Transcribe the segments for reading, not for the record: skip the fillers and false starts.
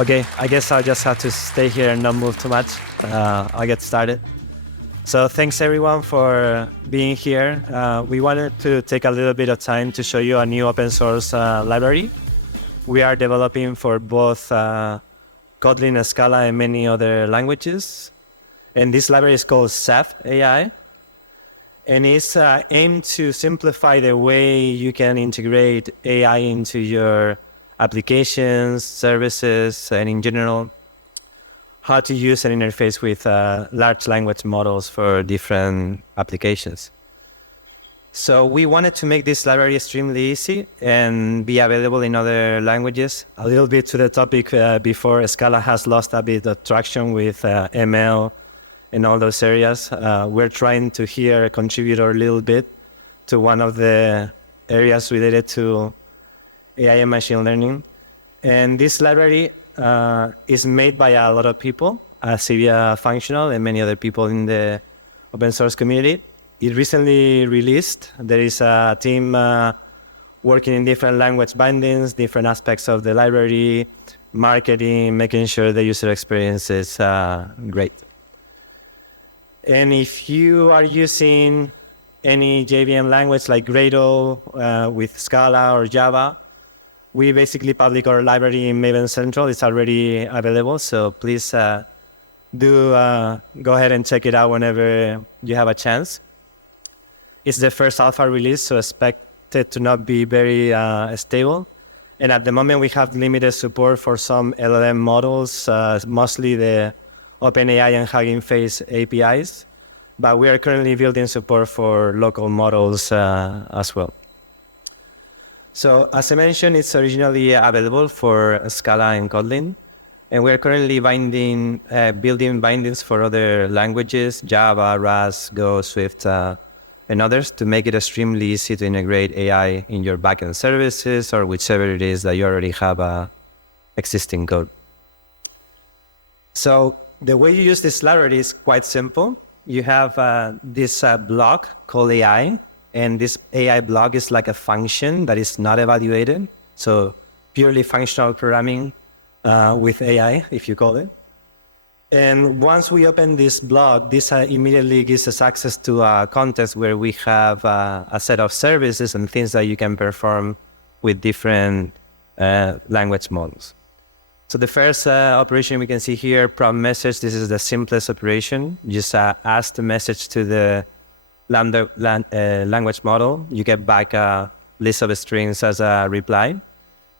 Okay, I guess I'll just have to stay here and not move too much. I'll get started. So thanks everyone for being here. We wanted to take a little bit of time to show you a new open source library we are developing for both Kotlin, Scala, and many other languages. And this library is called Xef.ai. And it's aimed to simplify the way you can integrate AI into your applications, services, and in general, how to use and interface with large language models for different applications. So we wanted to make this library extremely easy and be available in other languages. A little bit to the topic before, Scala has lost a bit of traction with ML in all those areas. We're trying to here contribute a little bit to one of the areas related to AI and machine learning. And this library is made by a lot of people, Xebia Functional and many other people in the open source community. It recently released. There is a team working in different language bindings, different aspects of the library, marketing, making sure the user experience is great. And if you are using any JVM language like Gradle with Scala or Java, we basically public our library in Maven Central. It's already available, so please do go ahead and check it out whenever you have a chance. It's the first alpha release, so expected to not be very stable. And at the moment, we have limited support for some LLM models, mostly the OpenAI and Hugging Face APIs. But we are currently building support for local models as well. So as I mentioned, it's originally available for Scala and Kotlin. And we are currently building bindings for other languages, Java, Rust, Go, Swift, and others to make it extremely easy to integrate AI in your backend services or whichever it is that you already have existing code. So the way you use this library is quite simple. You have this block called AI, and this AI block is like a function that is not evaluated. So purely functional programming with AI, if you call it. And once we open this block, this immediately gives us access to a context where we have a set of services and things that you can perform with different language models. So the first operation we can see here, prompt message, this is the simplest operation. Just ask the message to the language model. You get back a list of strings as a reply.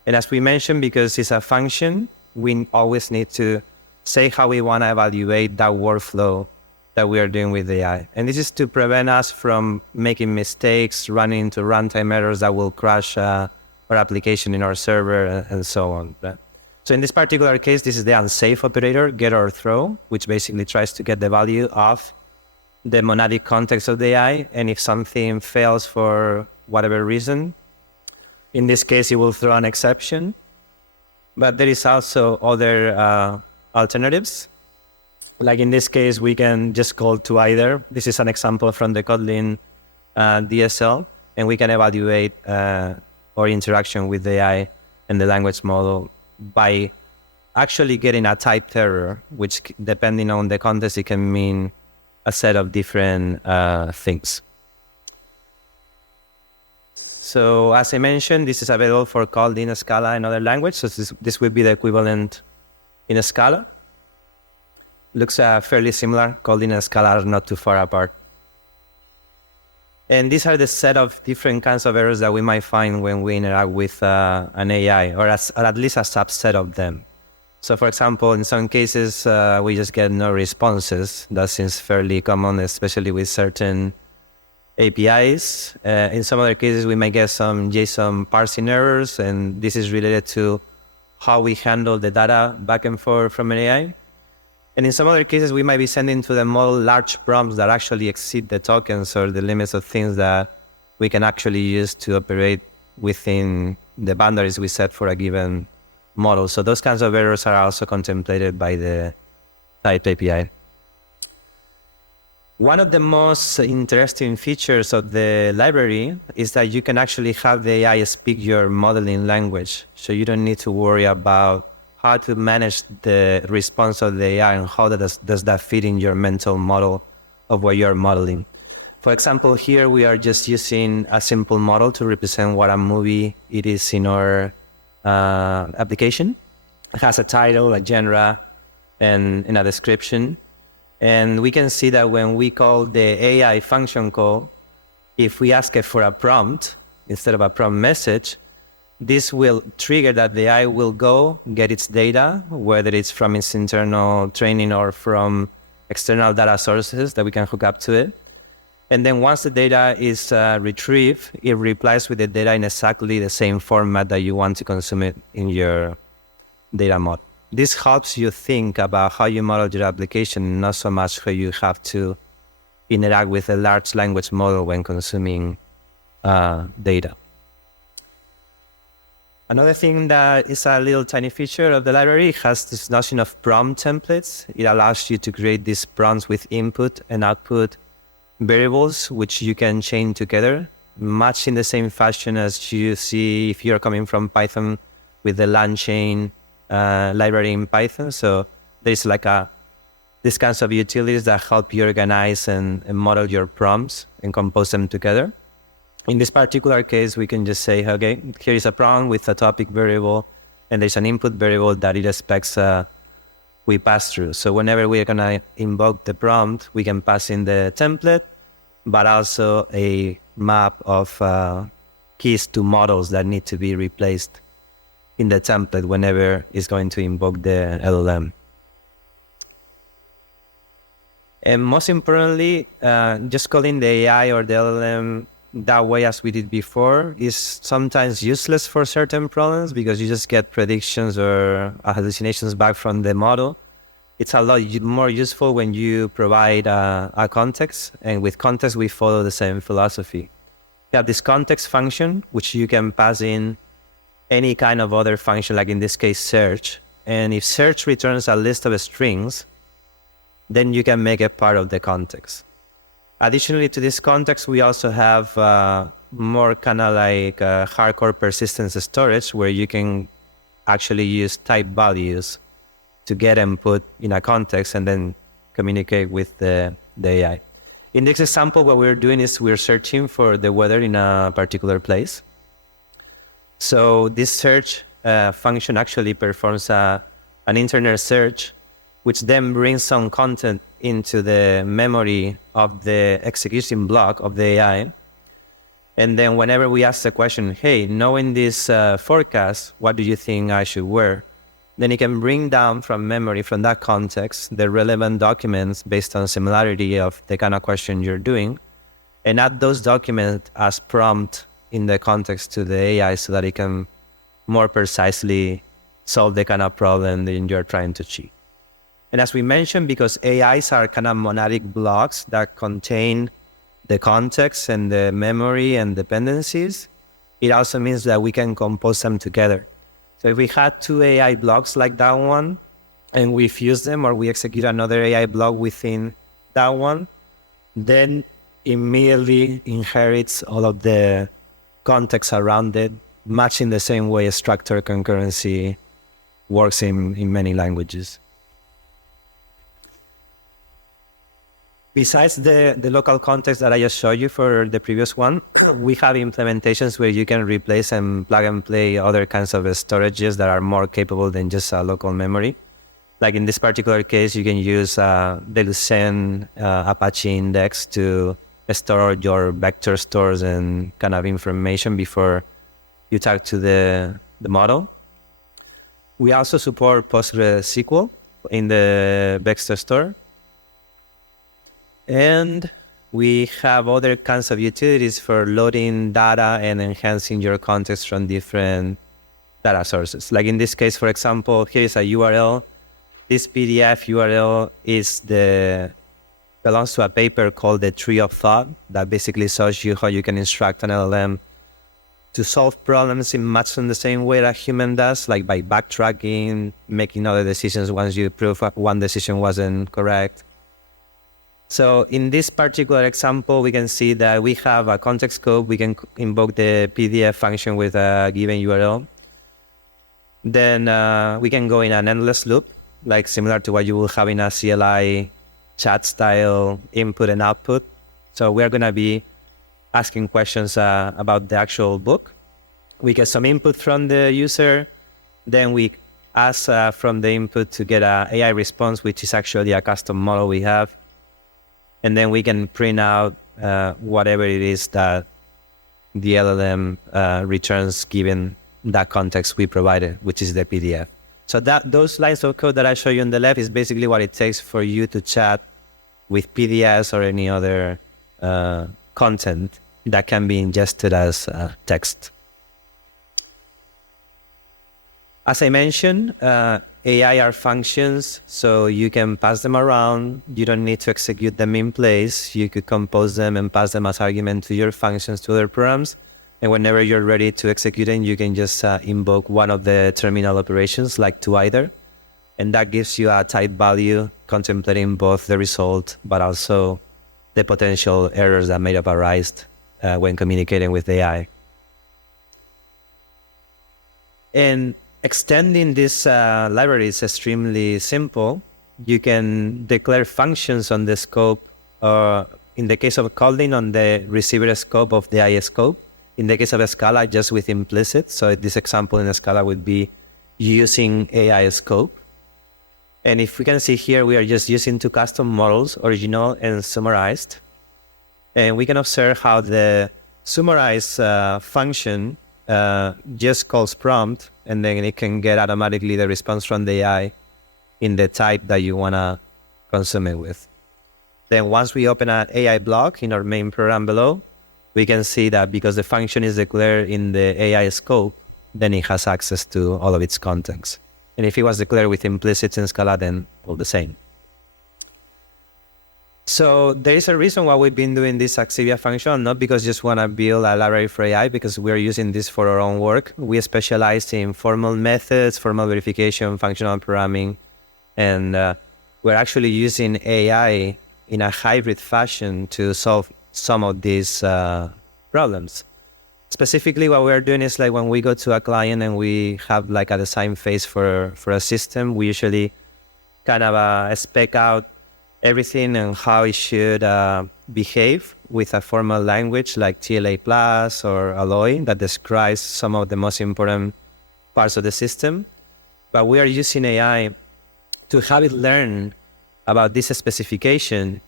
And as we mentioned, because it's a function, we always need to say how we want to evaluate that workflow that we are doing with AI. And this is to prevent us from making mistakes, running into runtime errors that will crash our application in our server and so on. So in this particular case, this is the unsafe operator, get or throw, which basically tries to get the value of the monadic context of the AI. And if something fails for whatever reason, in this case, it will throw an exception. But there is also other alternatives. Like in this case, we can just call to either. This is an example from the Kotlin DSL, and we can evaluate our interaction with the AI and the language model by actually getting a typed error, which depending on the context, it can mean a set of different things. So as I mentioned, this is available for Kotlin, Scala, and other languages. So this would be the equivalent in a Scala. Looks fairly similar. Kotlin and Scala are not too far apart. And these are the set of different kinds of errors that we might find when we interact with an AI, or at least a subset of them. So for example, in some cases, we just get no responses. That seems fairly common, especially with certain APIs. In some other cases, we might get some JSON parsing errors, and this is related to how we handle the data back and forth from an AI. And in some other cases, we might be sending to the model large prompts that actually exceed the tokens or the limits of things that we can actually use to operate within the boundaries we set for a given model. So those kinds of errors are also contemplated by the typed API. One of the most interesting features of the library is that you can actually have the AI speak your modeling language. So you don't need to worry about how to manage the response of the AI and how does that fit in your mental model of what you're modeling. For example, here we are just using a simple model to represent what a movie it is in our application. It has a title, a genre, and a description. And we can see that when we call the AI function call, if we ask it for a prompt instead of a prompt message, this will trigger that the AI will go get its data, whether it's from its internal training or from external data sources that we can hook up to it. And then once the data is retrieved, it replies with the data in exactly the same format that you want to consume it in your data model. This helps you think about how you model your application, not so much how you have to interact with a large language model when consuming data. Another thing that is a little tiny feature of the library has this notion of prompt templates. It allows you to create these prompts with input and output variables, which you can chain together, much in the same fashion as you see if you're coming from Python with the langchain library in Python. So there's like these kinds of utilities that help you organize and model your prompts and compose them together. In this particular case, we can just say, okay, here is a prompt with a topic variable, and there's an input variable that it expects we pass through. So whenever we're going to invoke the prompt, we can pass in the template, but also a map of keys to models that need to be replaced in the template whenever it's going to invoke the LLM. And most importantly, just calling the AI or the LLM that way as we did before is sometimes useless for certain problems because you just get predictions or hallucinations back from the model. It's a lot more useful when you provide a context, and with context we follow the same philosophy. You have this context function which you can pass in any kind of other function, like in this case search, and if search returns a list of strings, then you can make it part of the context. Additionally to this context, we also have more kind of like hardcore persistence storage where you can actually use type values to get input in a context and then communicate with the AI. In this example, what we're doing is we're searching for the weather in a particular place. So this search function actually performs an internet search, which then brings some content into the memory of the execution block of the AI. And then whenever we ask the question, hey, knowing this forecast, what do you think I should wear? Then it can bring down from memory, from that context, the relevant documents based on similarity of the kind of question you're doing, and add those documents as prompt in the context to the AI so that it can more precisely solve the kind of problem that you're trying to achieve. And as we mentioned, because AIs are kind of monadic blocks that contain the context and the memory and dependencies, it also means that we can compose them together. So if we had two AI blocks like that one, and we fuse them or we execute another AI block within that one, then immediately inherits all of the context around it, much in the same way structured concurrency works in many languages. Besides the local context that I just showed you for the previous one, we have implementations where you can replace and plug and play other kinds of storages that are more capable than just a local memory. Like in this particular case, you can use the Lucene Apache index to store your vector stores and kind of information before you talk to the model. We also support PostgreSQL in the vector store. And we have other kinds of utilities for loading data and enhancing your context from different data sources. Like in this case, for example, here is a URL. This PDF URL belongs to a paper called The Tree of Thought that basically shows you how you can instruct an LLM to solve problems in much in the same way that a human does, like by backtracking, making other decisions once you prove one decision wasn't correct. So in this particular example, we can see that we have a context scope. We can invoke the PDF function with a given URL. Then we can go in an endless loop, like similar to what you will have in a CLI chat style input and output. So we're going to be asking questions about the actual book. We get some input from the user. Then we ask from the input to get an AI response, which is actually a custom model we have. And then we can print out whatever it is that the LLM returns given that context we provided, which is the PDF. So those lines of code that I show you on the left is basically what it takes for you to chat with PDFs or any other content that can be ingested as text. As I mentioned, AI are functions, so you can pass them around. You don't need to execute them in place. You could compose them and pass them as argument to your functions, to other programs. And whenever you're ready to execute them, you can just invoke one of the terminal operations like to either. And that gives you a type value contemplating both the result, but also the potential errors that may have arisen when communicating with AI. And extending this library is extremely simple. You can declare functions on the scope, in the case of Kotlin, on the receiver scope of the AI scope. In the case of Scala, just with implicit. So this example in Scala would be using AI scope. And if we can see here, we are just using two custom models, original and summarized. And we can observe how the summarize function just calls prompt, and then it can get automatically the response from the AI in the type that you want to consume it with. Then once we open an AI block in our main program below, we can see that because the function is declared in the AI scope, then it has access to all of its contents. And if it was declared with implicits in Scala, then all the same. So there is a reason why we've been doing this Xebia Functional, not because just want to build a library for AI, because we're using this for our own work. We specialize in formal methods, formal verification, functional programming, and we're actually using AI in a hybrid fashion to solve some of these problems. Specifically, what we're doing is like when we go to a client and we have like a design phase for a system, we usually kind of spec out everything and how it should behave with a formal language like TLA Plus or Alloy that describes some of the most important parts of the system. But we are using AI to have it learn about this specification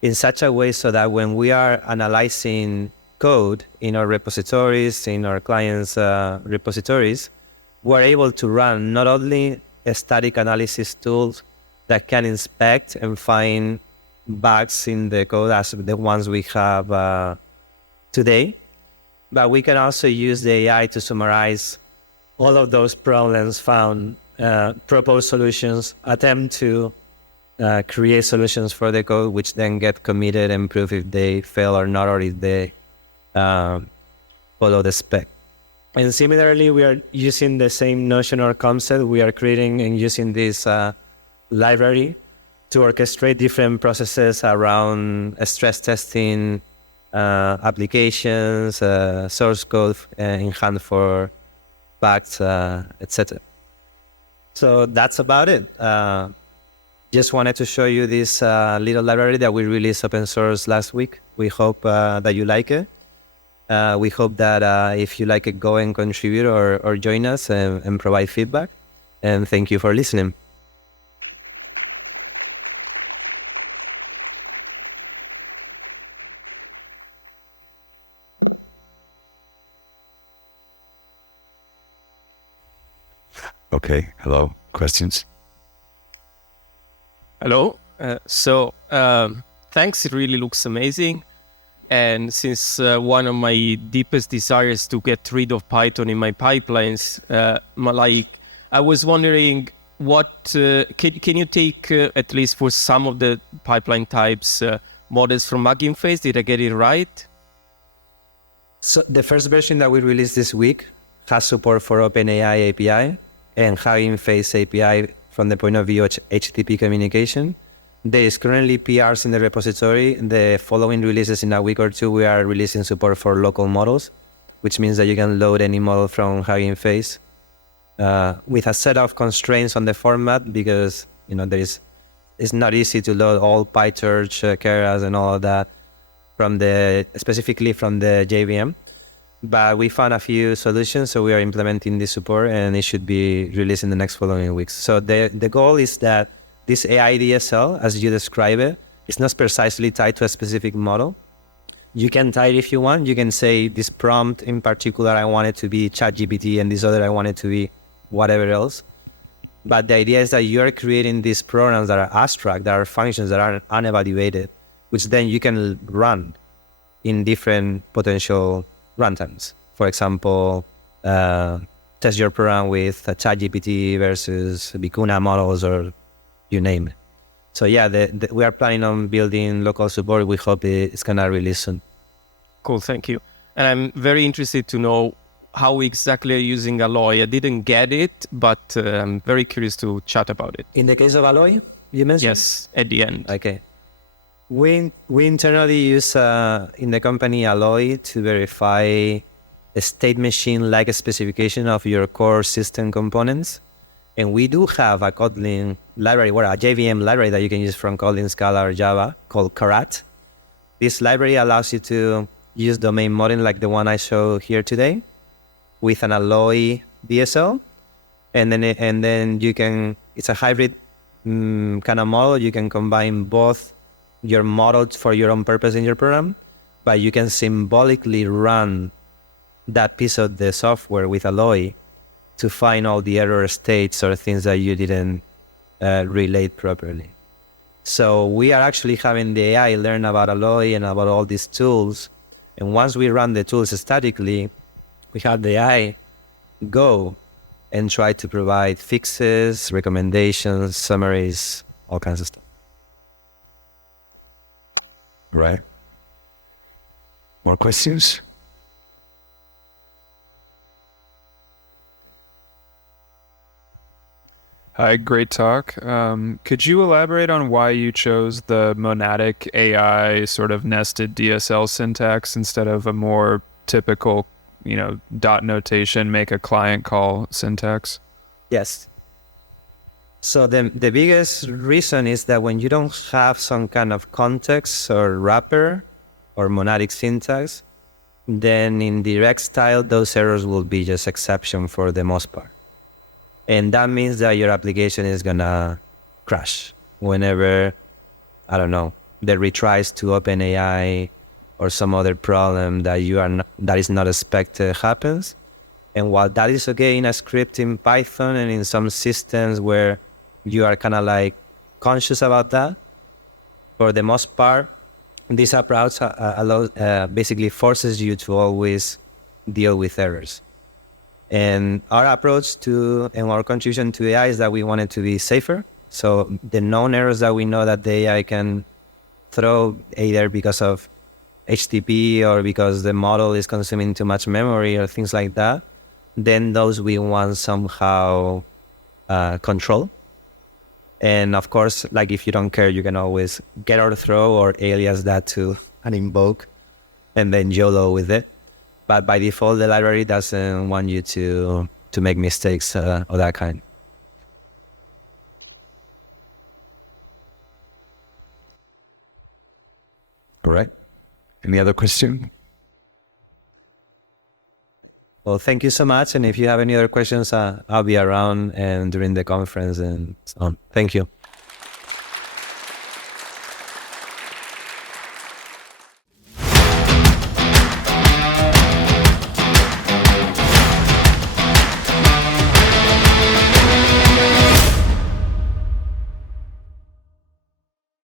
in such a way so that when we are analyzing code in our repositories, in our clients' repositories, we're able to run not only a static analysis tools that can inspect and find bugs in the code as the ones we have today, but we can also use the AI to summarize all of those problems found, propose solutions, attempt to create solutions for the code, which then get committed and prove if they fail or not, or if they follow the spec. And similarly, we are using the same notion or concept. We are creating and using this library to orchestrate different processes around stress testing, applications, source code in hand for bugs, etc. So that's about it. Just wanted to show you this little library that we released open source last week. We hope that you like it. We hope that if you like it, go and contribute or join us and provide feedback. And thank you for listening. Okay, hello. Questions? Hello. Thanks. It really looks amazing. And since one of my deepest desires to get rid of Python in my pipelines, I was wondering, what can you take at least for some of the pipeline types models from Hugging Face? Did I get it right? So the first version that we released this week has support for OpenAI API and Hugging Face API from the point of view of HTTP communication. There is currently PRs in the repository. The following releases in a week or two, we are releasing support for local models, which means that you can load any model from Hugging Face. with a set of constraints on the format, because it's not easy to load all PyTorch, Keras, and all of that specifically from the JVM. But we found a few solutions, so we are implementing this support, and it should be released in the next following weeks. So the goal is that this AI DSL, as you describe it, is not precisely tied to a specific model. You can tie it if you want. You can say this prompt in particular, I want it to be ChatGPT, and this other, I want it to be whatever else. But the idea is that you are creating these programs that are abstract, that are functions that are unevaluated, which then you can run in different potential runtimes. For example, test your program with ChatGPT versus Vicuna models, or you name it. So yeah, we are planning on building local support. We hope it's going to release soon. Cool, thank you. And I'm very interested to know how exactly are you using Alloy. I didn't get it, but I'm very curious to chat about it. In the case of Alloy, you mentioned? Yes, at the end. Okay. We internally use in the company Alloy to verify a state machine-like specification of your core system components. And we do have a Kotlin library, or a JVM library that you can use from Kotlin, Scala, or Java called Karat. This library allows you to use domain modeling like the one I show here today with an Alloy DSL. And then you can, it's a hybrid kind of model. You can combine both your models for your own purpose in your program, but you can symbolically run that piece of the software with Alloy to find all the error states or things that you didn't relate properly. So we are actually having the AI learn about Alloy and about all these tools. And once we run the tools statically, we have the AI go and try to provide fixes, recommendations, summaries, all kinds of stuff. Right. More questions? Hi, great talk. Could you elaborate on why you chose the monadic AI sort of nested DSL syntax instead of a more typical, dot notation, make a client call syntax? Yes. So the biggest reason is that when you don't have some kind of context or wrapper or monadic syntax, then in direct style, those errors will be just exception for the most part. And that means that your application is gonna crash whenever, I don't know, the retries to OpenAI or some other problem that that is not expected happens. And while that is okay in a script in Python and in some systems where you are kind of like conscious about that, for the most part, this approach basically forces you to always deal with errors. And our approach and our contribution to AI is that we want it to be safer. So the known errors that we know that the AI can throw, either because of HTTP or because the model is consuming too much memory or things like that, then those we want somehow control. And of course, like if you don't care, you can always get or throw or alias that to an invoke and then YOLO with it. But by default, the library doesn't want you to make mistakes of that kind. All right. Any other question? Well, thank you so much. And if you have any other questions, I'll be around and during the conference and so on. Thank you.